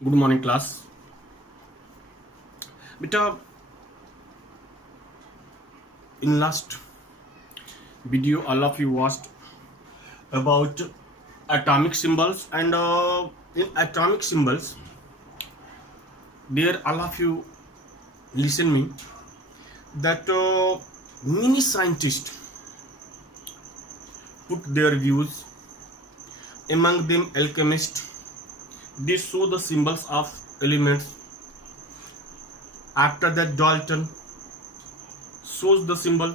Good morning, class. Beta, in last video, all of you watched about atomic symbols, and in atomic symbols, there all of you listen me that many scientists put their views. Among them, alchemists. They show the symbols of elements. After that, Dalton shows the symbol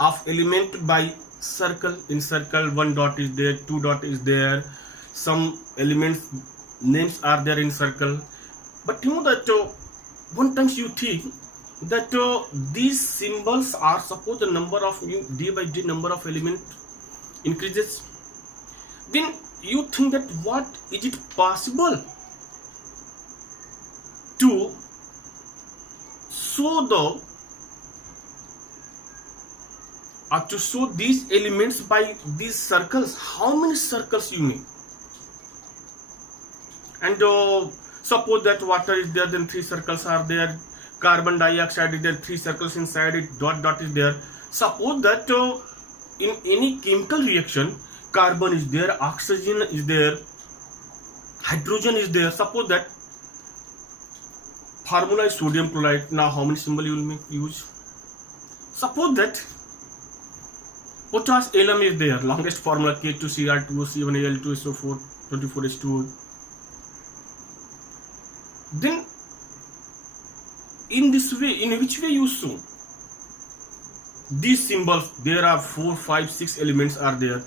of element by circle. In circle, one dot is there, two dot is there, some elements names are there in circle. But you know that one times you think that these symbols are, suppose the number of day by day number of element increases, then you think that what is it possible to show the to show these elements by these circles? How many circles you make? And suppose that water is there, then three circles are there. Carbon dioxide is there, three circles inside it, dot dot is there. Suppose that in any chemical reaction, carbon is there, oxygen is there, hydrogen is there. Suppose that formula is sodium chloride. Now how many symbol you will use? Suppose that potash alum is there, longest formula K2Cr2 C1Al2SO4 24H2O. Then in this way, in which way you show these symbols? There are 4, 5, 6 elements are there.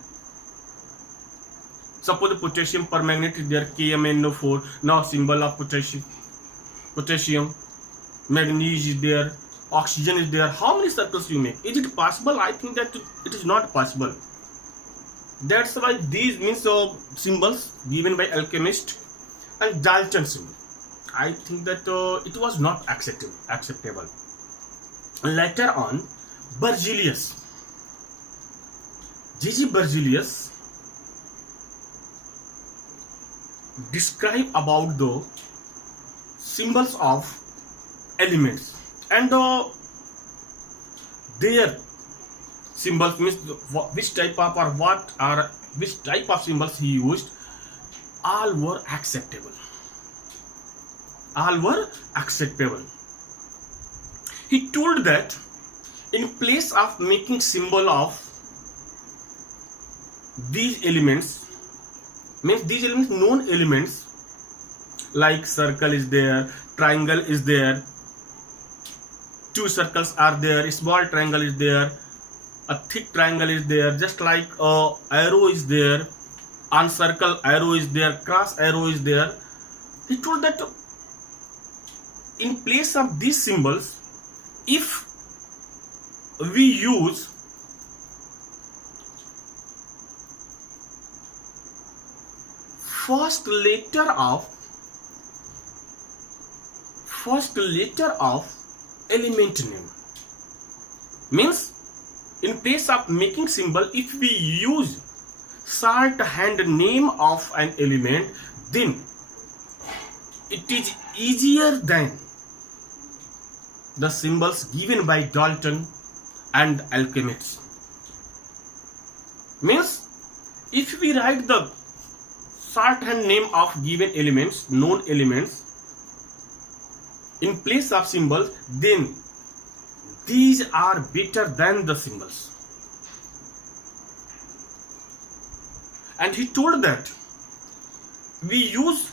Suppose the potassium permanganate is there, KMnO4. Now symbol of potassium, magnesium is there, oxygen is there. How many circles you make? Is it possible? I think that it is not possible. That's why these means symbols given by alchemist and Dalton symbol, I think that it was not acceptable. Later on, Berzelius, G.G. Berzelius, describe about the symbols of elements, and their symbols means which type of or what are which type of symbols he used. All were acceptable. He told that in place of making symbol of these elements, means these elements, known elements like circle is there, triangle is there, two circles are there, a small triangle is there, a thick triangle is there, just like a arrow is there, on circle arrow is there, cross arrow is there. He told that in place of these symbols, if we use first letter of element name, means in place of making symbol, if we use shorthand name of an element, then it is easier than the symbols given by Dalton and alchemists. Means if we write the shorthand name of given elements, known elements, in place of symbols, then these are better than the symbols. And he told that we use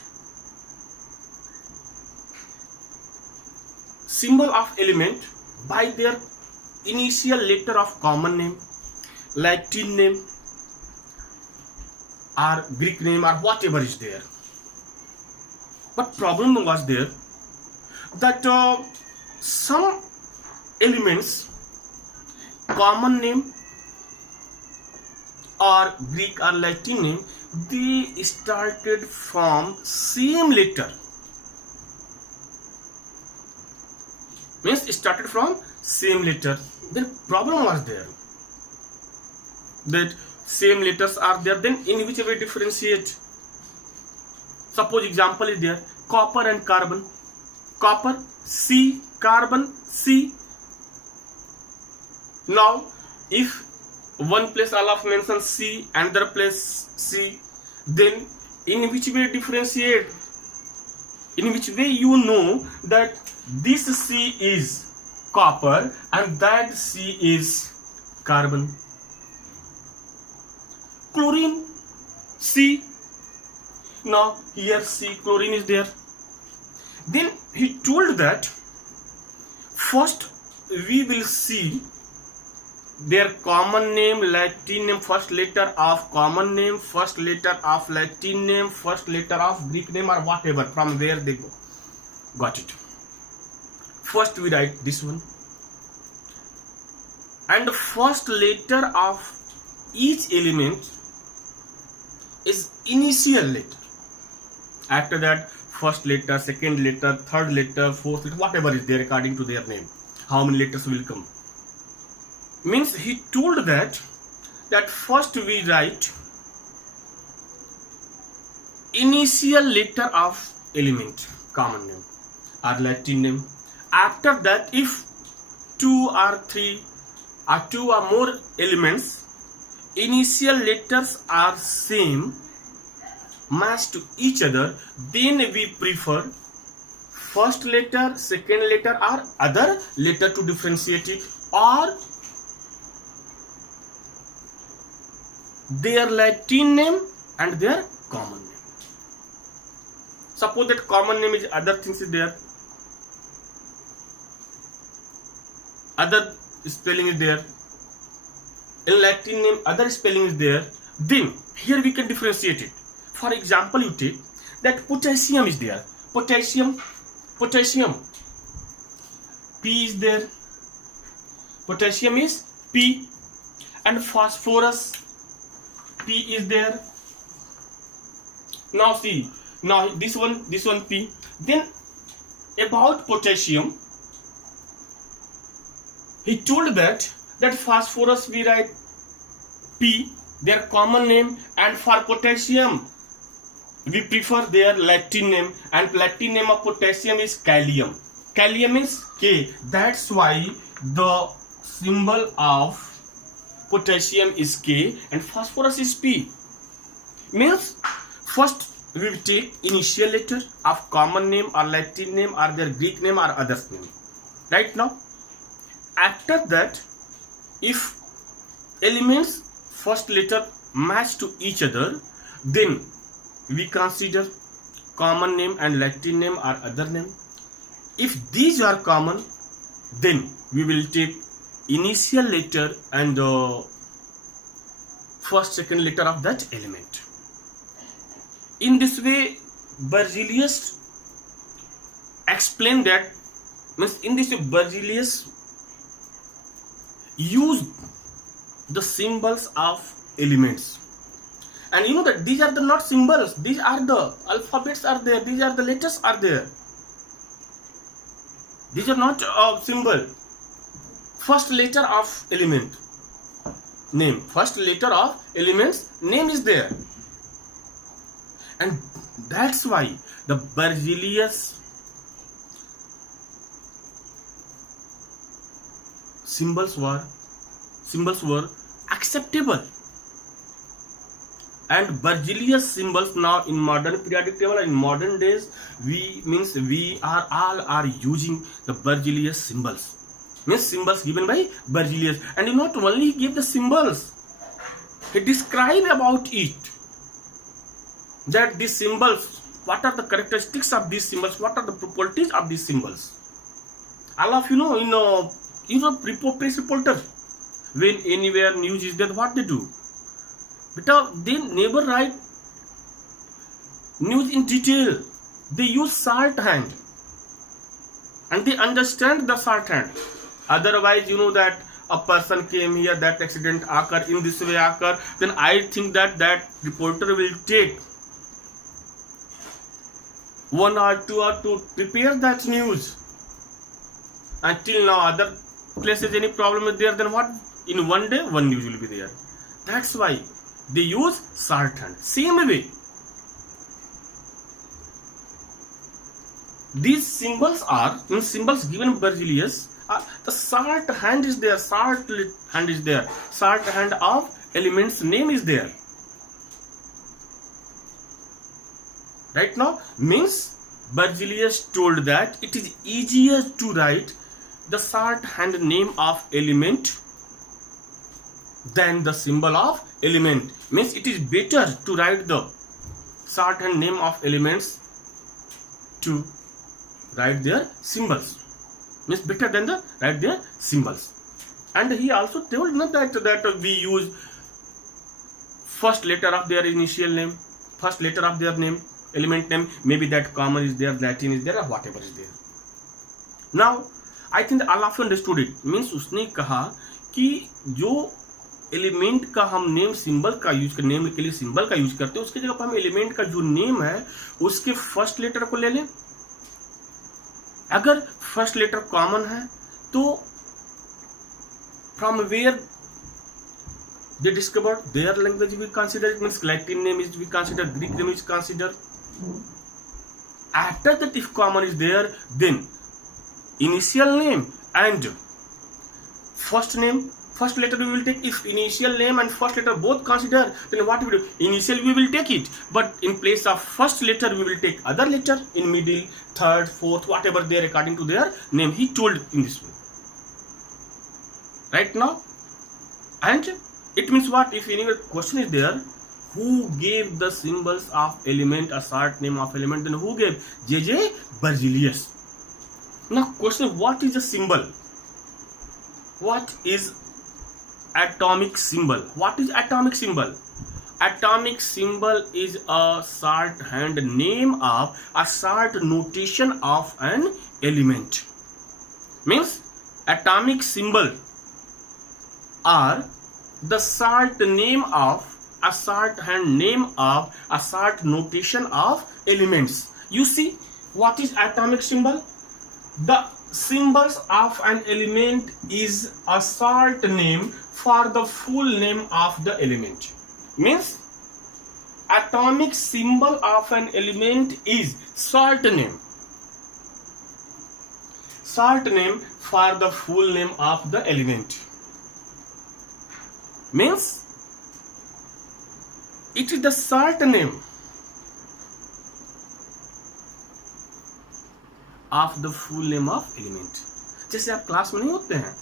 symbol of element by their initial letter of common name, Latin name or Greek name or whatever is there. But problem was there that some elements, common name or Greek or Latin name, they started from same letter. Means started from same letter. Then problem was there that same letters are there, then in which way differentiate? Suppose example is there, copper and carbon. Copper C, carbon C. Now if one place Allah mentions C, another place C, then in which way differentiate? In which way you know that this C is copper and that C is carbon? Chlorine C. Now here C, chlorine is there. Then he told that first we will see their common name, Latin name, first letter of common name, first letter of Latin name, first letter of Greek name, or whatever, from where they go. Got it. First we write this one. And the first letter of each element is initial letter. After that, first letter, second letter, third letter, fourth letter, whatever is there according to their name. How many letters will come? Means he told that first we write initial letter of element, common name or Latin name. After that, if two or three or two or more elements, initial letters are same, match to each other, then we prefer first letter, second letter or other letter to differentiate it, or their Latin name and their common name. Suppose that common name is other things is there, other spelling is there, in Latin name other spelling is there, then here we can differentiate it. For example, you take that potassium is there, potassium, P is there, potassium is P, and phosphorus P is there. Now see, now this one P. Then about potassium, he told that phosphorus we write P, their common name, and for potassium we prefer their Latin name, and Latin name of potassium is Kalium. Kalium is K. That's why the symbol of potassium is K and phosphorus is P. Means first we will take initial letter of common name or Latin name or their Greek name or others name. Right now, after that, if elements first letter match to each other, then we consider common name and Latin name or other name. If these are common, then we will take initial letter and first second letter of that element. In this way, Berzelius explained that, means in this way Berzelius used the symbols of elements. And you know that these are the not symbols, these are the alphabets are there, these are the letters are there. These are not symbol. First letter of element name, first letter of elements name is there. And that's why the Berzelius symbols were acceptable. And Berzelius symbols now in modern periodic table, in modern days, we are using the Berzelius symbols. Means symbols given by Berzelius. And not only he gave the symbols, he described about it. That these symbols, what are the characteristics of these symbols, what are the properties of these symbols. All of you know, press reporter, when anywhere news is there, what they do? Because they never write news in detail. They use shorthand and they understand the shorthand. Otherwise, you know that a person came here, that accident occurred, in this way occurred, then I think that reporter will take 1 or 2 hours to prepare that news. Until now, other places any problem is there, then what? In one day, one news will be there. That's why they use shorthand. Same way, these symbols are symbols given Berzelius. The short hand is there, short hand is there, short hand of elements name is there. Right now, means Berzelius told that it is easier to write the short hand name of element than the symbol of element. Means it is better to write the short hand name of elements to write their symbols. Means better than the write their symbols. And he also told that we use first letter of their initial name, first letter of their name, element name, maybe that common is there, Latin is there, or whatever is there. Now I think all of you understood it. Means उसने कहा कि जो element का हम name symbol का use कर, name के लिए सिंबल का यूज करते हैं, उसकी जगह पर हम एलिमेंट का जो नेम है उसके फर्स्ट लेटर को ले लें. अगर फर्स्ट लेटर कॉमन है तो from where they discovered their language we consider it. Means Latin name is we consider, Greek name is consider. After that, if common is there, then initial name and first name, first letter we will take. If initial name and first letter both consider, then what we do? Initial we will take it, but in place of first letter we will take other letter in middle, third, fourth, whatever there according to their name. He told in this way. Right now, and it means what? If any question is there, who gave the symbols of element, a short name of element? Then who gave? J.J. Berzelius. Now question: what is a symbol? What is atomic symbol? What is atomic symbol? Atomic symbol is a shorthand name of a short notation of an element. Means atomic symbol are the short name of a shorthand name of a short notation of elements. You see, what is atomic symbol? The symbols of an element is a short name for the full name of the element. Means atomic symbol of an element is short name for the full name of the element. Means it is the short name of the full name of element. जैसे आप class में नहीं होते हैं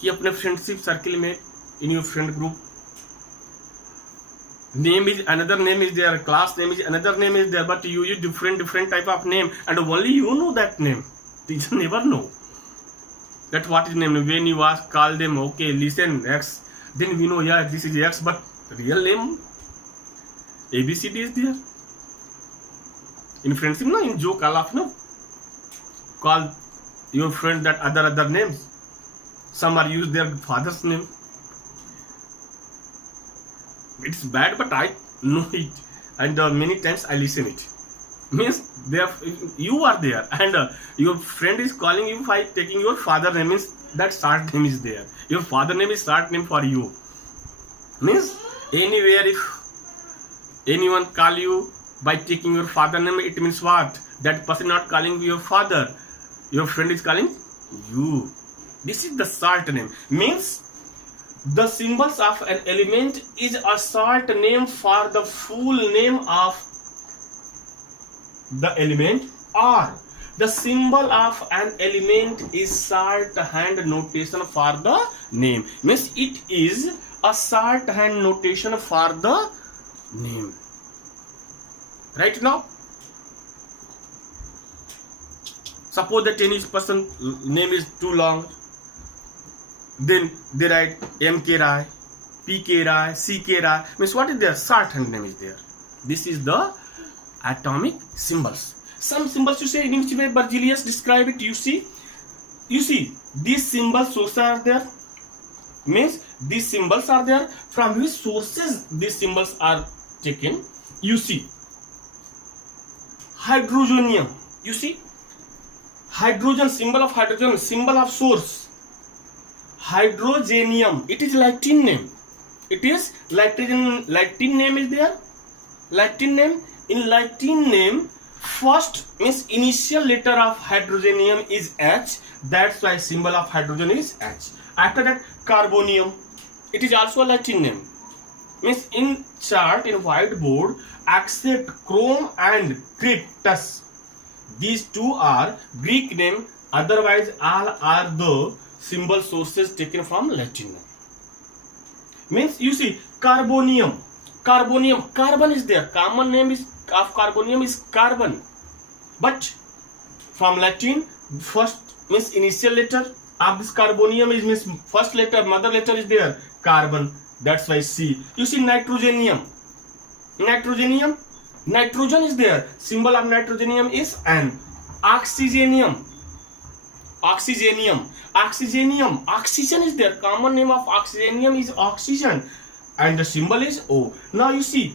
कि अपने friendship circle में, in your friend group, name is another name is there, class name is another name is there, but you use different type of name, and only you know that name. Teacher never know that what is name. When you ask, call them, okay, listen X, then we know, yeah, this is X, but real name ABCD is there. In friendship, no, in joke, all of no, call your friend that other names. Some are use their father's name. It's bad, but I know it, and many times I listen it. Means there you are there, and your friend is calling you by taking your father name. Means that short name is there. Your father name is short name for you. Means anywhere if anyone call you by taking your father name, it means what? That person not calling your father. Your friend is calling you. This is the short name. Means the symbols of an element is a short name for the full name of the element, or the symbol of an element is shorthand notation for the name. Means it is a shorthand notation for the name. Right now, suppose that any person name is too long, then they write M.K. Rai, P.K. Rai, C.K. Rai. Means what is their shorthand name is there. This is the atomic symbols. Some symbols you say in which way Berzelius describe it. You see these symbols also are there. Means these symbols are there. From which sources these symbols are taken? You see hydrogenium. You see hydrogen, symbol of hydrogen, symbol of source. Hydrogenium. It is Latin name. It is Latin name is there. Latin name. In Latin name, first means initial letter of hydrogenium is H. That's why symbol of hydrogen is H. After that, carbonium. It is also a Latin name. Means in chart, in whiteboard, except chrome and cryptus. These two are Greek name. Otherwise, all are the symbol sources taken from Latin name. Means you see, carbonium. Carbonium. Carbon is there. Common name is of carbonium is carbon. But from Latin, first means initial letter of this carbonium is means first letter, mother letter is there, carbon. That's why C. You see nitrogenium. Nitrogenium. Nitrogen is there. Symbol of nitrogenium is N. Oxygenium. Oxygenium. Oxygenium. Oxygen is there. Common name of oxygenium is oxygen. And the symbol is O. Now you see.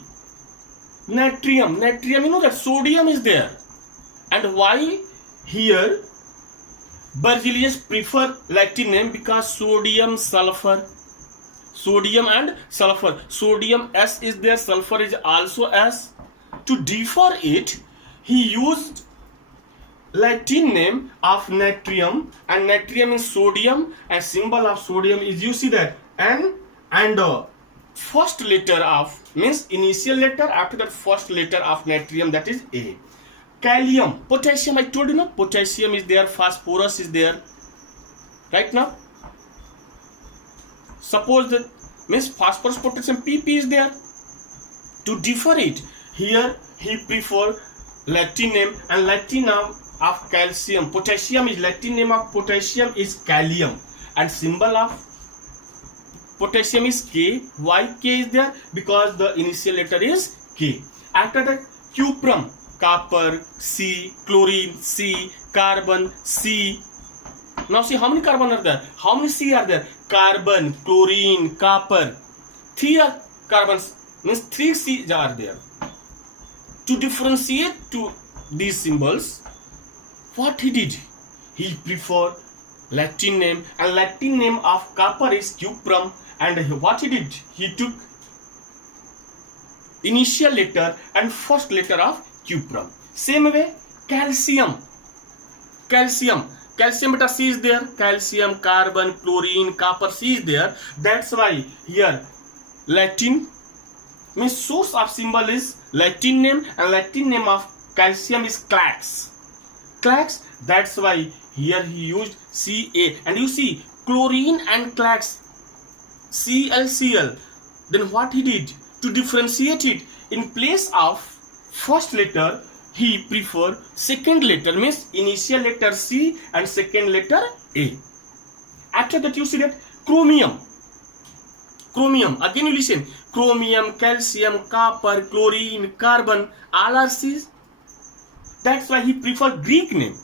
Natrium. Natrium, you know that sodium is there. And why here Berzelius prefer Latin name? Because sodium, sulfur. Sodium and sulfur. Sodium S is there, sulfur is also S. To differ it, he used Latin name of natrium, and natrium is sodium, and symbol of sodium is, you see that, N, and first letter of means initial letter, after that first letter of natrium, that is A. Kalium. Potassium, I told you, no, potassium is there, phosphorus is there. Right now, suppose that means phosphorus, potassium, PP is there. To differ it, here he prefer Latin name, and Latin name of calcium. Potassium is Latin name of potassium is kalium, and symbol of potassium is K. Why K is there? Because the initial letter is K. After that, cuprum. Copper, C, chlorine, C, carbon, C. Now see how many carbon are there? How many C are there? Carbon, chlorine, copper. 3 carbons means 3 C are there. To differentiate to these symbols, what he did? He preferred Latin name, and Latin name of copper is cuprum, and what he did? He took initial letter and first letter of cuprum. Same way, calcium. Calcium. Calcium beta C is there. Calcium, carbon, chlorine, copper C is there. That's why here Latin means source of symbol is Latin name, and Latin name of calcium is Clax. Clax. That's why here he used Ca. And you see chlorine and Clax, ClCl. Then what he did? To differentiate it, in place of first letter, he preferred second letter, means initial letter C and second letter A. After that, you see that chromium. Chromium. Again you listen. Chromium, calcium, copper, chlorine, carbon, all are C's. That's why he preferred Greek name.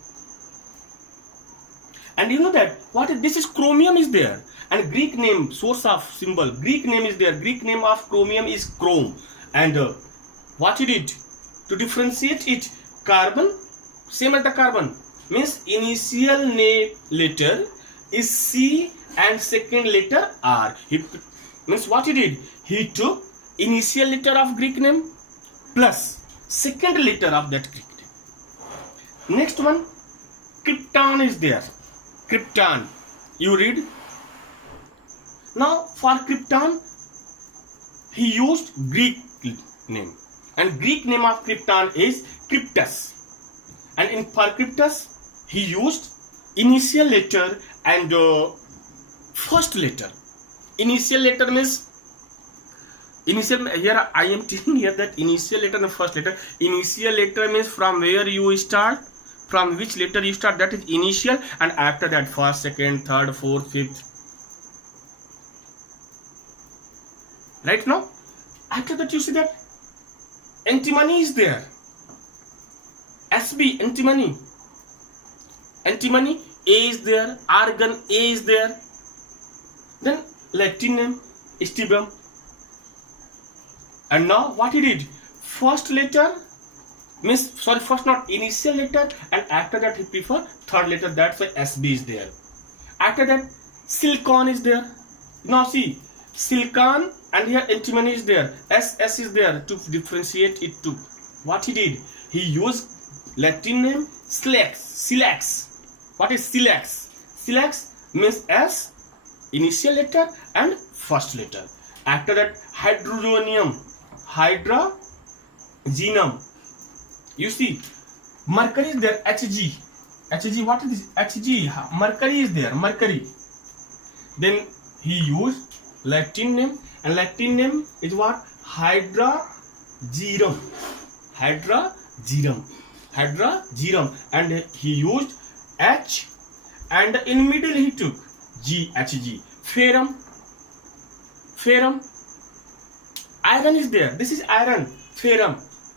And you know that what is, this is chromium is there, and Greek name, source of symbol, Greek name is there. Greek name of chromium is chrome. And what he did? To differentiate it, carbon, same as the carbon, means initial name letter is C and second letter R. He means what he did? He took initial letter of Greek name plus second letter of that Greek name. Next one, krypton is there. Krypton. You read. Now for krypton, he used Greek name. And Greek name of krypton is Kryptus. And in for Kryptus, he used initial letter and first letter. Initial letter means initial. Here I am telling here that initial letter and first letter. Initial letter means from where you start, from which letter you start. That is initial, and after that first, second, third, fourth, fifth. Right now, after that you see that antimony is there. SB, antimony. Antimony, A is there. Argon, A is there. Then Latin name, stibum. And now what he did? First letter means, sorry, first not initial letter, and after that he prefer third letter. That's why SB is there. After that, silicon is there. Now see, silicon, and here antimony is there. SS is there to differentiate it to. What he did? He used Latin name silex. Silex. What is silex? Silex means S, initial letter and first letter. After that, hydrogenium. Hydrogenum. You see, mercury is there. Hg. Hg. What is this? Hg. Mercury is there. Mercury. Then he used Latin name, and Latin name is what? Hydrogenum. Hydrogenum. Hydrogenum. And he used H, and in middle he took G. Hg. Ferrum. Ferrum. Iron is there. This is iron. Ferrum.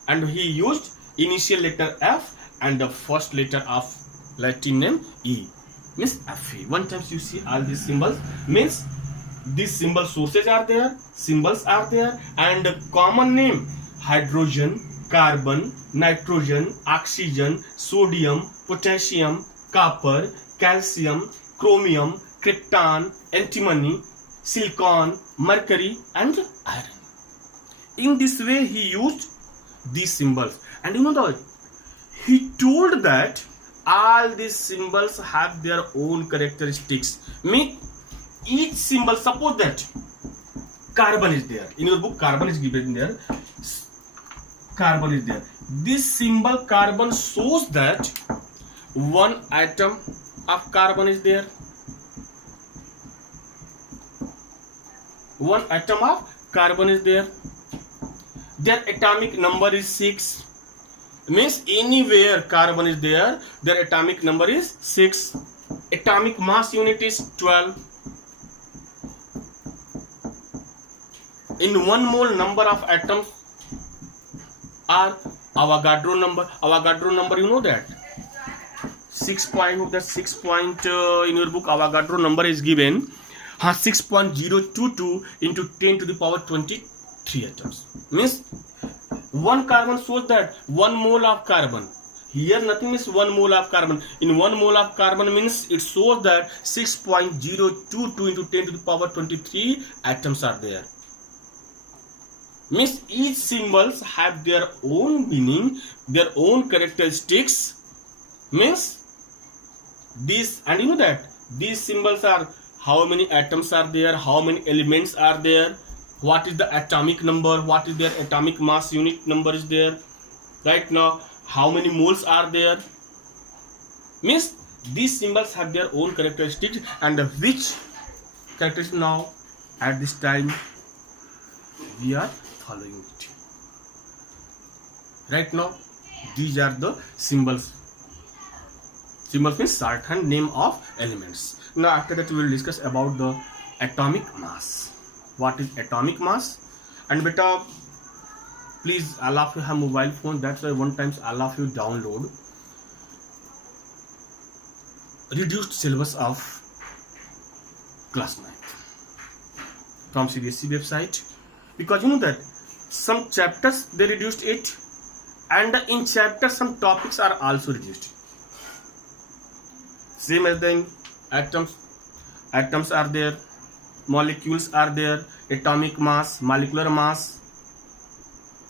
And he used initial letter F and the first letter of Latin name E. Means Fe. One time you see all these symbols, means these symbol sources are there, symbols are there, and common name hydrogen, carbon, nitrogen, oxygen, sodium, potassium, copper, calcium, chromium, krypton, antimony, silicon, mercury, and iron. In this way he used these symbols, and you know that he told that all these symbols have their own characteristics. Mean each symbol, suppose that carbon is there in your book, carbon is given there, carbon is there. This symbol carbon shows that one atom of carbon is there, one atom of carbon is there, their atomic number is 6. Means anywhere carbon is there, their atomic number is 6. Atomic mass unit is 12. In 1 mole, number of atoms are Avogadro number. Avogadro number, you know that 6 point. That 6 point in your book Avogadro number is given 6.022 into 10 to the power 23 atoms. Means one carbon shows that 1 mole of carbon. Here nothing is 1 mole of carbon. In 1 mole of carbon means it shows that 6.022 into 10 to the power 23 atoms are there. Means each symbols have their own meaning, their own characteristics. Means this, and you know that these symbols are how many atoms are there, how many elements are there, what is the atomic number, what is their atomic mass unit number is there. Right now, how many moles are there. Means these symbols have their own characteristics, and which characteristics now at this time we are following it. Right now, these are the symbols. Symbols means certain name of elements. Now after that we will discuss about the atomic mass. What is atomic mass? And beta, please, all of you have mobile phone. That's why one times all of you download reduced syllabus of class 9th from CBSE website, because you know that some chapters they reduced it, and in chapters some topics are also reduced. Same as the atoms are there, molecules are there, atomic mass, molecular mass,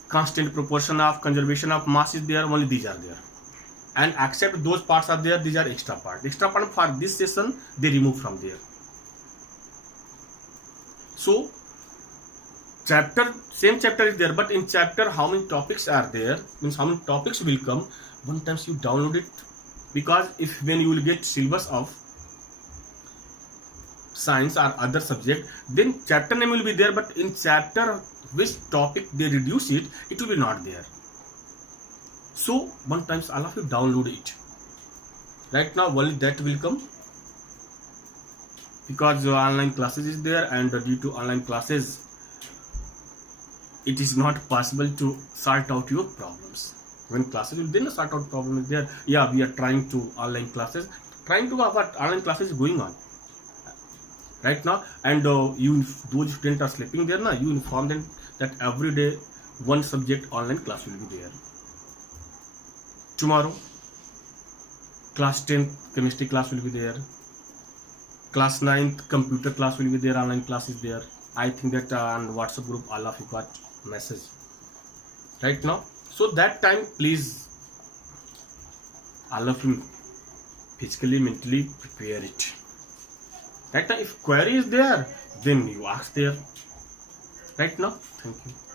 constant proportion of conservation of mass is there. Only these are there, and except those parts are there, these are extra part. Extra part for this session they remove from there. So same chapter is there, but in chapter how many topics are there, means how many topics will come. One times you download it, because if when you will get syllabus of science or other subject, then chapter name will be there, but in chapter which topic they reduce it, it will be not there. So one times all of you download it. Right now only that will come, because online classes is there, and due to online classes it is not possible to sort out your problems. When classes will then sort out problem is there. Yeah, we are trying to online classes, what online classes is going on right now, and you, those students are sleeping there now, you inform them that every day one subject online class will be there. Tomorrow class 10 chemistry class will be there, class 9th computer class will be there, online class is there. I think that on WhatsApp group all of you got message right now. So that time please all of you physically, mentally prepare it. Right now, if query is there, then you ask there. Right now, thank you.